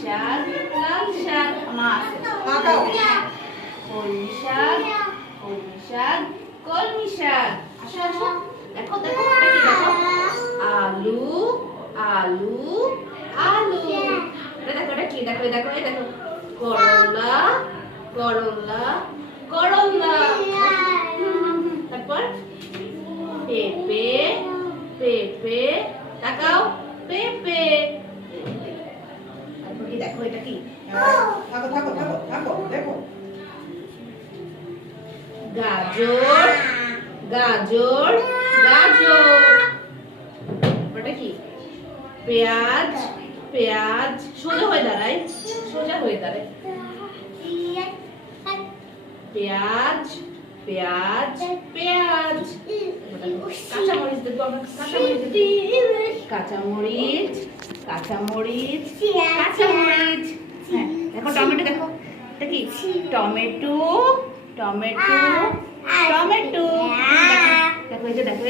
শাক, লাল শাক, মাছ। কলমি শাক, কলমি শাক, কলমি শাক। আসো আসো, দেখো দেখো এটা কি দেখো? আলু, আলু, আলু। এটা দেখো এটা কি দেখো? দেখো এই দেখো করলা, করলা, করলা। তারপর পেঁপে, পেঁপে, তাকাও পেঁপে। তারপর কি দেখো এটা কি? থাকো থাকো থাকো থাকো দেখো। গাজর, গাজর, গাজর। ওটা কি? পেঁয়াজ, পেঁয়াজ। সোজা হয়ে দাঁড়ায়, সোজা হয়ে দাঁড়ায়। পেঁয়াজ, পেঁয়াজ, পেঁয়াজ। কাঁচামরিচ দেখবো আমরা, কাঁচামরিচ দেখবো। কাঁচামরিচ, কাঁচামরিচ, কাঁচামরিচ। হ্যাঁ দেখো টমেটো দেখো, এটা কি? Tomato, tomato, tomato. দেখো এই যে দেখো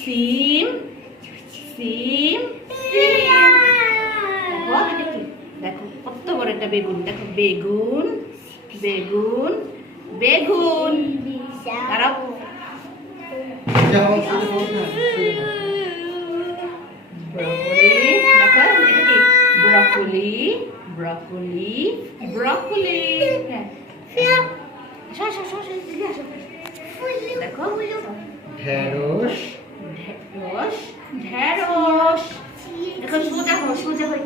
সিম, সিম, সিম। দেখো এটা কি? দেখো কত বড় একটা বেগুন। দেখো বেগুন, বেগুন, বেগুন। দাঁড়াও। ব্রকলি, দেখো এটা কি? Broccoli, broccoli, broccoli. হ্যাঁ আসো আসো আসো আসো, এদিকে আসো। দেখো ঢেঁড়স, ঢেঁড়স, ঢেঁড়স। দেখো সোজা হো, সোজা হই।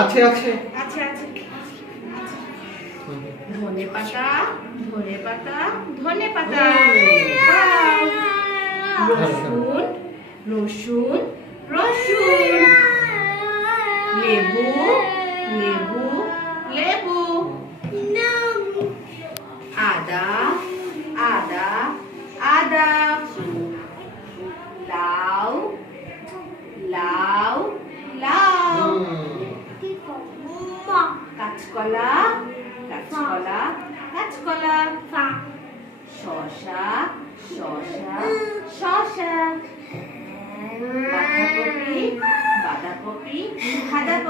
আছে আছে। আচ্ছা আচ্ছা। ধনে পাতা, ধনে পাতা, ধনে পাতা। রসুন, রসুন, রসুন। লেবু, লেবু, লেবু। আদা, আদা, আদা। লাউ, লাউ, লাউ। কাঁচকলা, কাঁচকলা, কাঁচকলা। শসা, শসা, শসা। বাঁধাকপি, বাঁধাকপি, বাঁধাকপি।